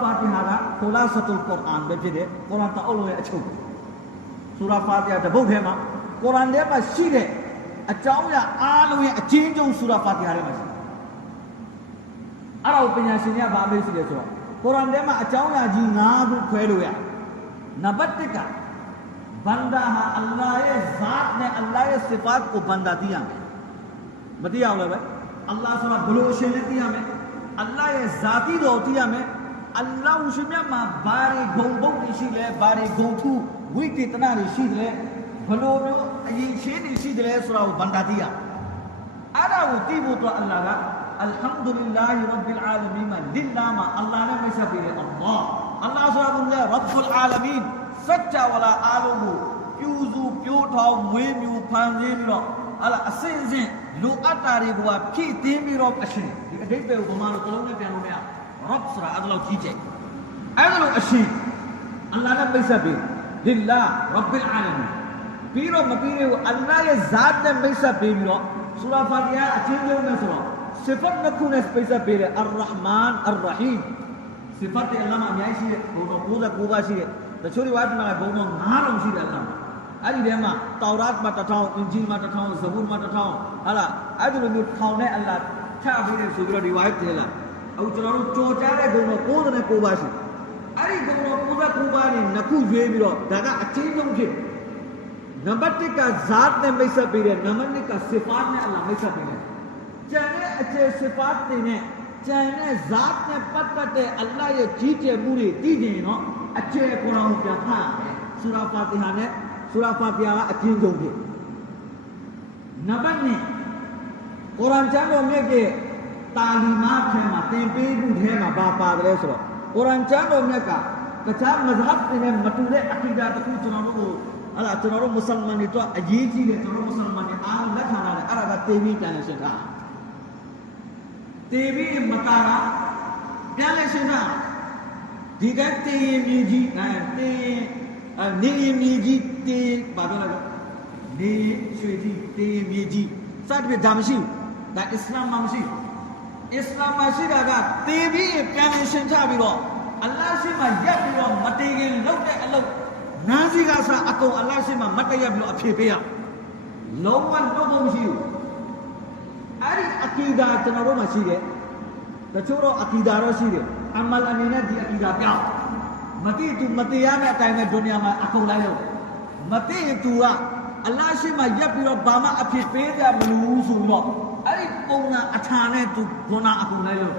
ဖာတီဟာကခိုလာဆတ်တုလ်ကုရ်အာန်ပဲဖြစ်တယ်ကုရ်အာန်တအုပ်လုံးရဲ့အချုပ်ဆူရာဖာတီဟာတပုတ်ထဲမှာကုရ်အာန်ထဲမှာရှိတဲ့အကြောင်းအရာအားလုံးရဲ့အချင်းချင်းဆူရာဖာတီဟာထဲမှာရှိတယ်အဲ့ဒါ ကိုပညာရှင်တွေကဗာမေးရှိတယ်ဆိုတော့ကုရ်အာန်ထဲမှာအကြောင်းအရာကြီး၅ခုခွဲလို့ရနံပါတ်1ကဘန္ဒါဟာအလ္လာဟ်ရဲ့ဇာတ်နဲ့အလ္လာဟ်ရဲ့ဆစ်ဖတ်ကိုဘန္ဒါသိရမယ်မသိအောင်လည်းပဲအလ္လာဟ်ဆိုတာဘယ်လိုအရှင်လဲသိရမယ်အလ္လာဟ်ရဲ့ဇာတိတော်သိရမယ်အလ္လာဟ်ရှင်မြတ်မှာဘာတွေဂုံဘုတ်တွေရှိလဲဘာတွေဂုံထုဝိတေသနာတွေရှိတယ်ဘယ်လိုမျိုးအရင်ရှင်းတွေရှိတယ်ဆိုတာကိုဘန္ဒါသိရအဲ့ဒါကိုသိဖို့တော့အလ္လာဟ်ကအလ်ဟမ်ဒူလ illah ရဘ်ဘီလ်အာလမီမှာလ illah မှာအလ္လာဟ်နဲ့မိတ်ဆက်ပေးတယ်အလ္လာဟ်အလ္လာဟ်ဆိုတာကလည်းရဘ်ဘ်အာလမီစัจ java လာအားလုံးကိုပြူစုပြိုးထောင်မွေးမြူဖန်ဆင်းပြီးတော့ဟာလာအစင်စင်လူအပ်တာတွေကဖြည့်တင်းပြီးတော့အရှင်ဒီအတိတ်ပဲကိုဘုမာတို့ကလုံးနဲ့ပြန်လို့မရရ ဘ်ဆိုတာအဲ့ဒါလို့ကြီးကျယ်အဲ့ဒါလို့အရှင်အလ္လာဟ်နဲ့မိတ်ဆက်ပေး lillah rabbil alamin ပြီးတော့မပြီးသေးဘူးအလ္လာဟ်ရဲ့ဇာတ်နဲ့မိတ်ဆက်ပေးပြီးတော့ဆူရာဖာတီဟာအချင်းချင်းနဲ့ဆိုတော့ صفات နှစ်ခုနဲ့မိတ်ဆက်ပေးတယ် ar-rahman ar-rahim စိဖတ်တဲ့အလ္လာဟ်မှာအများကြီးရှိတယ်ဘုံတော်69ပါးရှိတယ်တချို့တွေဝါဒမှာဘုံတော်9000ရှိတယ်အလ္လာဟ်မှာအဲ့ဒီထဲမှာတောရတ်မှာ1000အင်ဂျီလ်မှာ1000ဇဘူရ်မှာ1000ဟာလားအဲ့ဒီလိုမျိုးထောင်နဲ့အလ္လာဟ်ချပေးတယ်ဆိုပြီးတော့ဒီဝါဒတယ်လား အခုကျွန်တော်တို့ကြော်ကြားတဲ့ဘုံတော်69ပါးရှိအဲ့ဒီဘုံတော်69ပါးနေနှစ်ခုရွေးပြီးတော့ဒါကအချင်းဆုံးဖြစ်နံပါတ်1ကဇာတ်နဲ့မိတ်ဆက်ပေးတယ်နံပါတ်2ကစိဖတ်နဲ့အလ္လာဟ်မိတ်ဆက်ပေးတယ်ကျန်တဲ့အခြေစိဖတ်တွေနဲ့ကျန်တဲ့ဇာတ်နဲ့ပတ်သက်တဲ့အလ္လာဟ်ရဲ့ကြီးကျယ်မှုတွေသိကြရင်တော့အခြေကုရ်အာန်ကိုပြန်ဖတ်ရမယ်ဆူရာဖာတီဟာနဲ့ဆူရာဖာတီဟာကအကျဉ်းဆုံးဖြစ်နံပါတ်2ကုရ်အာန်ကျမ်းတော်မြတ်ရဲ့ တာလီမာထဲမှာသင်ပေးမှုထဲမှာဘာပါတယ်လဲဆိုတော့ကုရ်အာန်ကျမ်းတော်မြတ်ကတခြားမဇဟပ်တွေနဲ့မတူတဲ့အခိဒါတစ်ခုကျွန်တော်တို့ကိုအဲ့ဒါကျွန်တော်တို့မွတ်စလမန်တွေတော့ အရေးကြီးတယ်ကျွန်တော်တို့မွတ်စလမန်တွေအားလုံးလက်ခံရတယ်အဲ့ဒါကတေပြီးတန်နေရှင်ထားတေပြီးမတာကပြန်လဲရှင်ထားဒီကတေရင်မြေကြီးအဲတေရင်အနေရင်မြေကြီးတေဘာပြောလဲနေရွှေကြီးတေရင်မြေကြီးစသဖြင့်ဒါမရှိဘူးဒါအစ္စလာမ်မှာမရှိဘူးအစ္စလာမ်မှာရှိတာကတေပြီးပြန်လဲရှင်ချပြီးတော့အလ္လာဟ်ရှိမှရက်ပြီးတော့မတေခင်လုပ်တဲ့အလုပ်နာစီကစားအကုန်အလ္လာဟ်ရှိမှမတရက်ပြီးတော့အဖြေပေးရလုံးဝတော့မရှိဘူးအဲ့ဒီအကီဒါကျွန်တော်တို့မှာရှိတယ်တချို့တော့အကီဒါတော့ရှိတယ်အမလ်အနေနဲ့ဒီအကီဒါပြောင်းမတိသူမတရားတဲ့အတိုင်းပဲဒုနီယာမှာအကုန်လိုက်လို့မတိသူက အလ္လာဟ်ရှိမှရက်ပြီးတော့ဘာမှအဖြစ်ပေးကြမလို့ဆိုပြီးတော့အဲ့ဒီပုံနာအထာနဲ့သူဂုဏအကုန်လိုက်လို့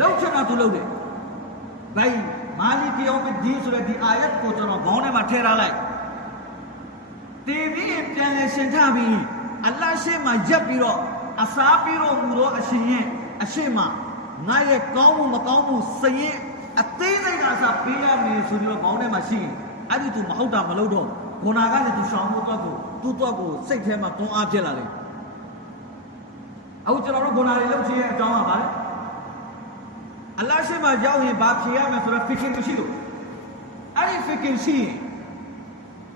လောက်ချင်တာသူလုပ်တယ်ဘိုင်မာလီကီယောမဒီဆိုတဲ့ဒီအာယတ်ကိုကျွန်တော်ခေါင်းထဲမှာထည့်ထားလိုက်တေပြီးပြန်လဲရှင်ထပြီးအလ္လာဟ်ရှိမှရက်ပြီးတော့အစားပြီးတော့မူတော့အရှင်ရဲ့အရှိမငါရဲ့ကောင်းမှုမကောင်းမှုစရင်အသေးစိတ်ကစားပေးရမယ်ဆိုပြီးတော့ခေါင်းထဲမှာရှိရင်အဲ့ဒီသူမဟုတ်တာမလုပ်တော့ ခန္ဓာကလည်းသူရှောင်ဖို့တော့ကိုသူ့တော့ကိုစိတ်ထဲမှာတွန်းအားဖြစ်လာတယ်အခုကျွန်တော်တို့ခန္ဓာတွေလုပ်ချင်ရဲ့အကြောင်းကဘာလဲအလ္လာဟ်ရှိမှရောက်ရင်ဘာဖြေရမယ်ဆိုတော့ fikir မရှိလို့အဲ့ဒီ fikir ရှိရင်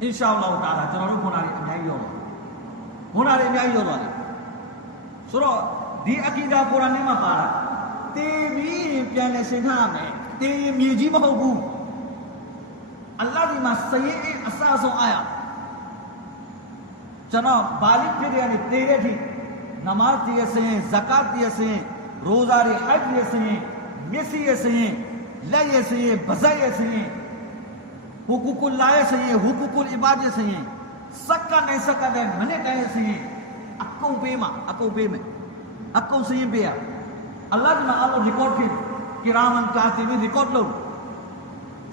အင်ရှာအလ္လာဟ်တာလာကျွန်တော်တို့ခန္ဓာတွေအများကြီးရောက်ပါခန္ဓာတွေအများကြီးရောက်သွားတယ်ဆိုတော့ဒီအကီဒါကုရ်အာန်ထဲမှာပါတာတေပြီးပြန်လဲရှင်းထားရမယ်တေရင်မြေကြီးမဟုတ်ဘူး အလ္လာဟ်ဒီမှာစရင်အစဆုံးအာရကျွန်တော်ဘာလီဖြစ်တဲ့ကနေတေတဲ့အထိနမတ်တည်းစရင်ဇကတ်တည်းစရင်ရိုဇာတွေဟတ်တည်းစရင်မျက်စိရဲ့စရင်လက်ရဲ့စရင်ပါးစ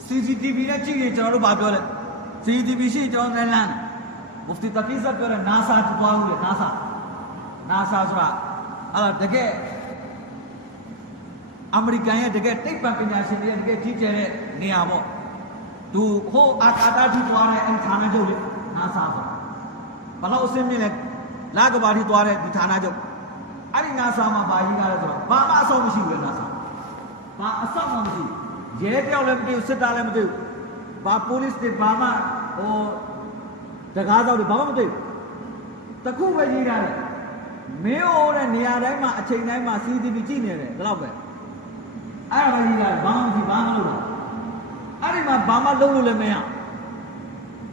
CCTV နဲ့ကြည့်ရင်ကျွန်တော်တို့ဘာပြောလဲ CCTV ရှိကျွန်တော်လည်းလမ်းမုဖတီတကီဇတ်ပြောတယ် NASA တူသွားဦးလေ NASA NASA ဆိုတာအဲ့ဒါတကယ်အမေရိကန်ရဲ့တကယ်တိတ်ပံပညာရှင်တွေရဲ့တကယ်ကြီးကျယ်တဲ့နေရာပေါ့သူဟိုအာကာသထိသွားတဲ့အဲ့ဌာနချုပ်လေ NASA ဆိုဘလောက်အစင်းမြင့်လဲလာကဘာထိသွားတဲ့ဒီဌာနချုပ်အဲ့ဒီ NASA မှာဘာကြီးကားလဲဆိုတော့ဘာမှအဆုံးမရှိဘူးလေ NASA ဘာအဆောက်မှမရှိ ရဲတယောက်လည်းမသိဘူးစစ်သားလည်းမသိဘူးဘာ police တွေဘာမှဟိုတကားတော့တွေဘာမှမသိဘူးတခုပဲကြီးတာလေမင်းဟိုတဲ့နေရာတိုင်းမှာအချိန်တိုင်းမှာ CCTV ကြည့်နေတယ်ဒါတော့ပဲအဲ့ဒါကြီးကဘာမှမရှိဘာမှမလုပ်တာအဲ့ဒီမှာဘာမှလုပ်လို့လည်းမရ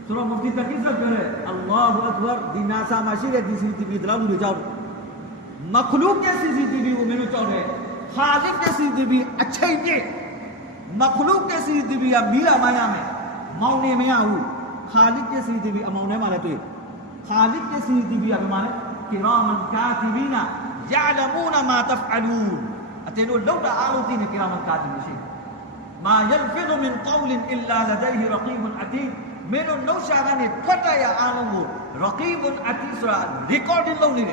ဆိုတော့မဖီတကိစ္စပြောတယ်အလ္လာဟူအက္ဘာဒီနာဆာမှာရှိတဲ့ CCTV တလောက်လူတွေကြောက်တယ်မခလုကရဲ့ CCTV ကိုမင်းတို့ကြောက်တယ်ခါလစ်ရဲ့ CCTV အချိန်ပြည့် مخلوق کے سیز دی بھی میرا مایا میں مونے میں ہوں خالق کے سیز دی بھی امونے مالے تو خالق کے سیز دی بھی امانے کراما کاتبین یعلمون ما تفعلون اتے دو لوٹا آلو عالوتين كراما كاتبين شيء ما يلفظ من قول الا لديه رقيب عتيد من النوشاغاني فتا يا عالمو رقيب عتيد سورا ريكورد لو ني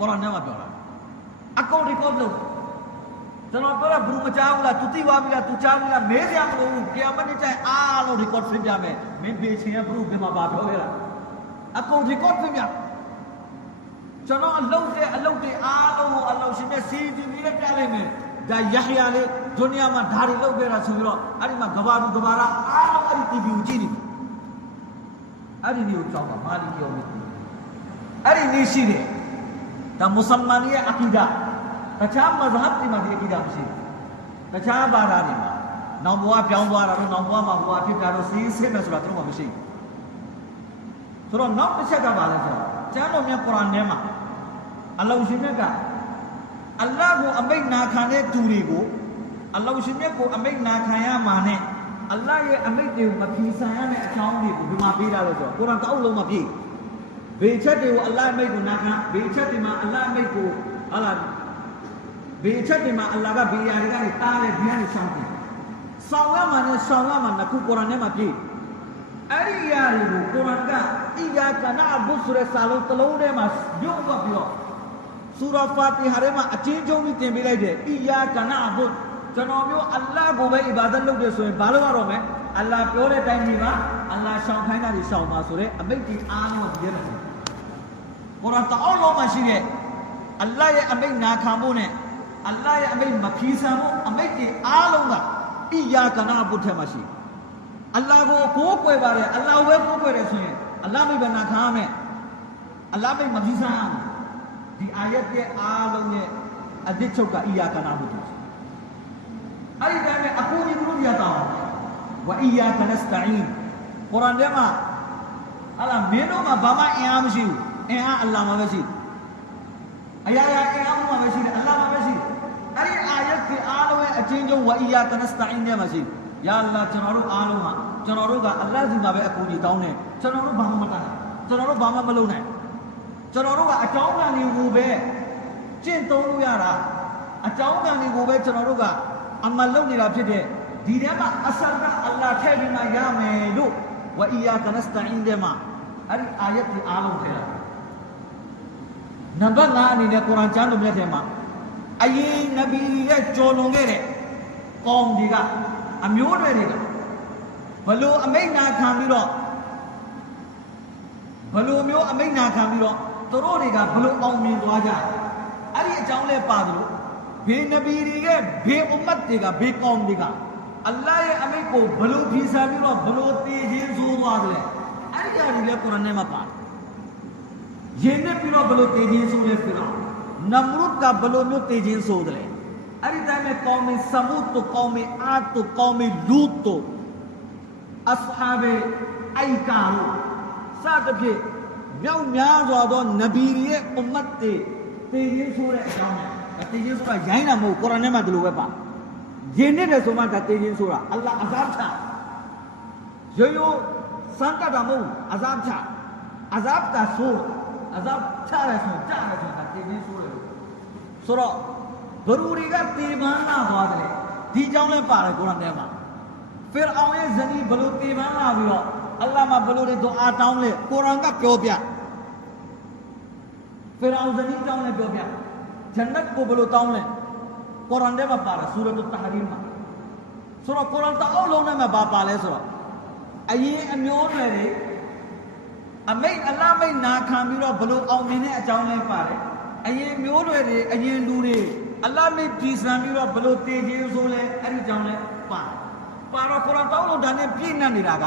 قران نما بيقول اكو ريكورد لو ကုရ်အာန်ထဲမှာပြောတာအကုန် record လုပ်ကျွန်တော်ပြောတာဘူးမကြောက်ဘူးလားသူသိသွားပြီလားသူကြားပြီလားမဲစရာမလိုဘူးကြာမနေ့ကျရင်အားလုံး record ပြင်ပြမယ်မင်းပေချင်ရဘူးဘယ်မှာပါပြောခဲ့တာအကုန် record ပြင်ပြကျွန်တော်အလုပ်တဲ့အလုပ်တွေအားလုံးကိုအလုပ်ရှင်နဲ့ CCTV နဲ့ပြလိုက်မယ်ဒါယဟယာလေးဒုနီယာမှာဓာရီလုပ်ခဲ့တာဆိုပြီးတော့အဲ့ဒီမှာကဘာလူကဘာရာအားလုံးအဲ့ဒီ TV ကိုကြည့်နေတယ်အဲ့ဒီမျိုးကြောင်းပါမာလီယောမီအဲ့ဒီနေ့ရှိတယ်ဒါမုစလမန်ရဲ့အကီဒါ တခြားမဇဟပ်တွေမှာဒီအကီဒါမရှိဘူးတခြားဘာသာတွေမှာနောင်ဘဝပြောင်းသွားတာတော့နောင်ဘဝမှာဘဝဖြစ်တာတော့စီးစစ်မယ်ဆိုတာသူတို့မှမရှိဘူးဆိုတော့နောက်တစ်ချက်ကပါလဲဆိုတော့ကျမ်းတော်မြတ်ကုရ်အာန်ထဲမှာအလောရှင်မြတ်ကအလ္လာဟ်ကိုအမိန့်နာခံတဲ့သူတွေကိုအလောရှင်မြတ်ကိုအမိန့်နာခံရမှာနဲ့အလ္လာဟ်ရဲ့အမိန့်တွေကိုမဖြီးဆန်ရမယ့်အကြောင်းတွေကိုဒီမှာပေးတာလို့ဆိုတော့ကုရ်အာန်တအုပ်လုံးမှာပြည့်ဘေချက်တွေကိုအလ္လာဟ်အမိန့်ကိုနာခံဘေချက်တွေမှာအလ္လာဟ်အမိန့်ကိုဟာလာ ဘေချက်တွေမှာအလ္လာဟ်ကဘေးရာတွေကနေတားတယ်ဒီကနေဆောင်တယ်ဆောင်ရမှာနဲ့ဆောင်ရမှာနှစ်ခုကုရ်အာန်ထဲမှာပြည့်အဲ့ဒီအရာတွေကိုကုရ်အာန်ကအီယာကနာဘုဆိုတဲ့စာလုံးတစ်လုံးထဲမှာညွှန်သွားပြီးတော့ဆူရာဖာတီဟာထဲမှာအချင်းချင်းပြီးတင်ပေးလိုက်တယ်အီယာကနာဘုကျွန်တော်မျိုးအလ္လာဟ်ကိုပဲအီဘာဒတ်လုပ်တယ်ဆိုရင်ဘာလို့ရတော့မလဲအလ္လာဟ်ပြောတဲ့အတိုင်းဒီမှာအလ္လာဟ်ရှောင်ခိုင်းတာတွေရှောင်ပါဆိုတဲ့အမိန့်ဒီအားလုံးကိုပြည့်တယ်ကုရ်အာန်တောင်းလုံးမှာရှိတဲ့အလ္လာဟ်ရဲ့အမိန့်နာခံဖို့နဲ့ အလ္လာဟ်ရဲ့အမိန့်မဖြီးဆန်ဖို့အမိန့်ဒီအားလုံးကအီယာကနာဘုထဲမှာရှိအလ္လာဟ်ကိုကိုးကွယ်ပါတယ်အလ္လာဟ်ပဲကိုးကွယ်တယ်ဆိုရင်အလ္လာဟ်မိဘနာခံရမယ်အလ္လာဟ် အာယတ်ရဲ့အားလုံးရဲ့အဒစ်ချုပ်ကအီယာကနာဘုဒ္ဓအဲ့ဒီတိုင်းပဲအကူကြီးဘုရားတောင်းဝအီယာကနစတအင်ကုရ်အာန်ထဲမှာအလားမင်းတို့မှာဘာမှအင်အားမရှိဘူးအင်အားအလ္လာဟ်မှာပဲရှိအရာရာအင်အားမှာပဲရှိတယ်အလ္လာဟ်မှာပဲရှိအဲ့ဒီအာယတ်ရဲ့အားလုံးရဲ့အချင်းချင်းဝအီယာကနစတအင်ထဲမှာရှိယာအလ္လာဟ်ကျွန်တော်တို့အားလုံးဟာကျွန်တော်တို့ကအလ္လာဟ်စီမှာပဲအကူကြီးတောင်းတယ်ကျွန်တော်တို့ဘာမှမတတ်နိုင်ကျွန်တော်တို့ဘာမှမလုပ်နိုင်ကျွန်တော်တို့ကအကြောင်းကံတွေကိုပဲကျင့်သုံးလို့ရတာအကြောင်းကံတွေကိုပဲကျွန်တော်တို့ကအမလုပ်နေတာဖြစ်တဲ့ဒီထဲမှာအဆလကအလ္လာဟ်ထည့်ပြီးမှရမယ်လို့ဝအီယာကနစတအင်ထဲမှာအဲ့ဒီအာယတ်ဒီအားလုံးထည့်တာနံပါတ်5အနေနဲ့ကုရ်အာန်ကျမ်းတော်မြတ်ထဲမှာ အရင်နဗီရဲ့ကြော်လွန်ခဲ့တဲ့ကောင်းဒီကအမျိုးတွေတွေကဘလို့အမိန့်နာခံပြီးတော့ဘလိုမျိုးအမိန့်နာခံပြီးတော့သူတို့တွေကဘလိုအောင်မြင်သွားကြအဲ့ဒီအကြောင်းလဲပါသလိုဘေနဗီတွေရဲ့ဘေအွမ်မတ်တွေကဘေကောင်တွေကအလ္လာဟ်ရဲ့အမိန့်ကိုဘလိုဖြေဆာပြီးတော့ဘလိုတည်ခြင်းဆိုးသွားတယ်အဲ့ဒီအရာတွေလည်းကုရ်အာန်ထဲမှာပါတယ်ယင်းနဲ့ပြီးတော့ဘလိုတည်ခြင်းဆိုးလဲပြီးတော့နမရုတ်ကဘလိုမျိုးတည်ခြင်းဆိုးတ ယ်အဲ့ဒီတိုင်းမှာကောင်းမင်းဆမုတ်တို့ကောင်းမင်းအာတ်တို့ကောင်းမင်းလူတ်တို့အဆဟာဘေအိုက်ကာတို့စသဖြင့်မြောက်များစွာသောနဗီတွေရဲ့အွမ်မတ်တွေတည်ရင်းဆိုတဲ့အကြောင်းနဲ့တည်ရင်းဆိုတာရိုင်း ဆိုမှဒါတည်ရင်းဆိုတာအလ္လာဟ်အဇပ်ချရိုးရိုးစံတတ်တာမဟုတ်အဇပ်ချအဇပ်တာဆိုအဇပ်ချရဲဆိုကြားရဲဆိုတာတည်ရင်းဆိုတယ်ဆိုတော့ဘရူတွေကတေမန်းလာသွားတယ်ဒီအကြောင်းလဲပါတယ်ကုရ်အာန်ထဲမှာဖီရအောင်ရဲ့ဇနီးဘလို့တေပန်းလာပြီးတော့အလ္လာဟ်မှာဘလို့တွေဒူအာတောင်းလဲကုရ်အာန်ကပြောပြဖီရအောင်ဇနီးတောင်းလဲပြောပြဂျန်နတ်ကိုဘလို့တောင်းလဲကုရ်အာန်ထဲမှာပါတယ်ဆူရတ်တဟရီမှာဆိုတော့ကုရ်အာန်တောင်းလုံးထဲမှာပါပါလဲဆိုတော့အရင်အမျိုးတွေတွေအမိတ်အလ္လာဟ်မိတ်နာခံပြီးတော့ဘလို့အောင်မြင်တဲ့အကြောင်းလဲပါတယ် အရင်မျိုးတွေတွေအရင်လူတွေအလ္လာဟ်မိတ်ပြည်စံပြီးတော့ဘလို့တည်ခြင်းဆိုလဲအဲ့ဒီအကြောင်းလဲပါတယ်ပါတော့ကုရ်အာန်တောင်းလို့ဒါနဲ့ပြည့်နှက်နေတာက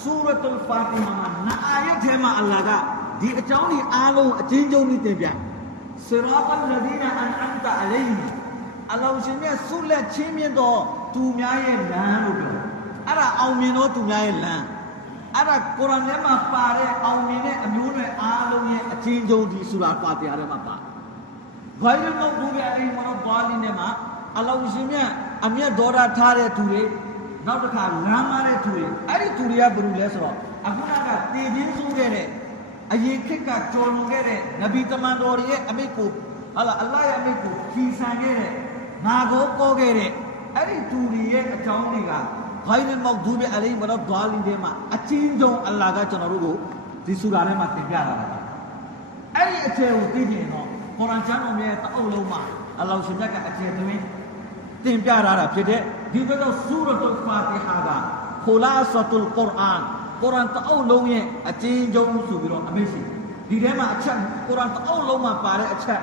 ဆူရတ်အလ်ဖာတီမာမှာနာအာယတ်ထဲမှာအလ္လာဟ်ကဒီအကြောင်းဒီအားလုံးအချင်းချင်းကြီးတင်ပြဆရာတ်လ်လဒီနာအန်အန်တာအလိုင်အလောရှင်မြတ်ဆုလက်ချင်းမြင့်သောသူများရဲ့လမ်းလို့ပြောတယ်အဲ့ဒါအောင်မြင်သောသူများရဲ့လမ်း အဲ့ဒါကုရ်အာန်ထဲမှာပါတဲ့အောင်မြင်တဲ့အမျိုးတွေအားလုံးရဲ့အချင်းချင်းဒီဆူရာဖာတီဟာထဲမှာပါတယ်ဘိုင်လ်မောဘူရအိမ်မနောဘာလီနဲ့မှာအလောရှင်မြတ်အမျက်ဒေါ်တာထားတဲ့သူတွေနောက်တစ်ခါလမ်းမတဲ့သူတွေအဲ့ဒီသူတွေကဘယ်လိုလဲဆိုတော့အခုနကတည်ခြင်းဆိုခဲ့တဲ့အရင်ခေတ်ကကြော်လွန်ခဲ့တဲ့နဗီတမန်တော်တွေရဲ့အမိတ်ကိုဟာလာအလ္လာဟ်ရဲ့အမိတ်ကိုဖြီဆန်ခဲ့တဲ့ငါကိုကောခဲ့တဲ့အဲ့ဒီသူတွေရဲ့အကြောင်းတွေက ခိုင်းနေမောက်ဒူဘီအလိမတော့ဒွာလီတွေမှာအချင်းဆုံးအလ္လာဟ်ကကျွန်တော်တို့ကိုဒီဆူရာထဲမှာသင်ပြတာပါအဲ့ဒီအခြေကိုသိကျင်တော့ကုရ်အာန်ကျမ်းတော်ရဲ့တအုပ်လုံးမှာအလ္လာဟ်ရှင်မြတ်ကအခြေသွင်းသင်ပြထားတာဖြစ်တဲ့ဒီဘက်တော့ဆူရတ်ဖာတီဟာကခိုလာဆတ်လ်ကုရ်အာန်ကုရ်အာန်တအုပ်လုံးရဲ့အချင်းဆုံးဆိုပြီးတော့အမိတ်ရှိဒီထဲမှာအချက်ကုရ်အာန်တအုပ်လုံးမှာပါတဲ့အချက်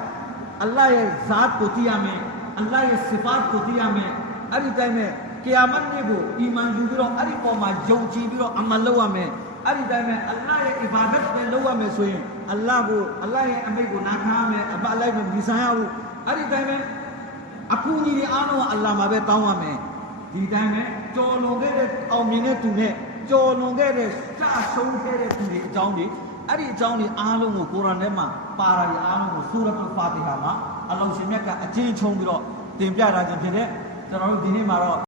အလ္လာဟ်ရဲ့ဇာတ်ကိုသိရမယ်အလ္လာဟ်ရဲ့ဆစ်ဖတ်ကိုသိရမယ်အဲ့ဒီတိုင်းပဲ ကီယာမတ်နေ့ကိုအီမန်ယူပြီးတော့အဲ့ဒီပေါ်မှာယုံကြည်ပြီးတော့အမန်လုပ်ရမယ်အဲ့ဒီတိုင်းပဲအလ္လာဟ်ရဲ့အီဘာဒတ်ပဲလုပ်ရမယ်ဆိုရင်အလ္လာဟ်ကိုအလ္လာဟ်ရဲ့အမိတ်ကိုနာခံရမယ်အပလိုက်မယ်ဒီဆိုင်ရဘူးအဲ့ဒီတိုင်းပဲအကူကြီးတွေအားလုံးကအလ္လာဟ်မှာပဲတောင်းရမယ်ဒီတိုင်းပဲကြော်လွန်ခဲ့တဲ့အောင်မြင်တဲ့သူနဲ့ကြော်လွန်ခဲ့တဲ့စရှုံးခဲ့တဲ့သူတွေအကြောင်းတွေအဲ့ဒီအကြောင်းတွေအားလုံးကိုကုရ်အာန်ထဲမှာပါရာတွေအားလုံးကိုဆူရတ်အလ်ဖာတီဟာမှာအလောရှင်မြတ်ကအချင်းချုံပြီးတော့တင်ပြထားခြင်းဖြစ်တဲ့ကျွန်တော်တို့ဒီနေ့မှာတော့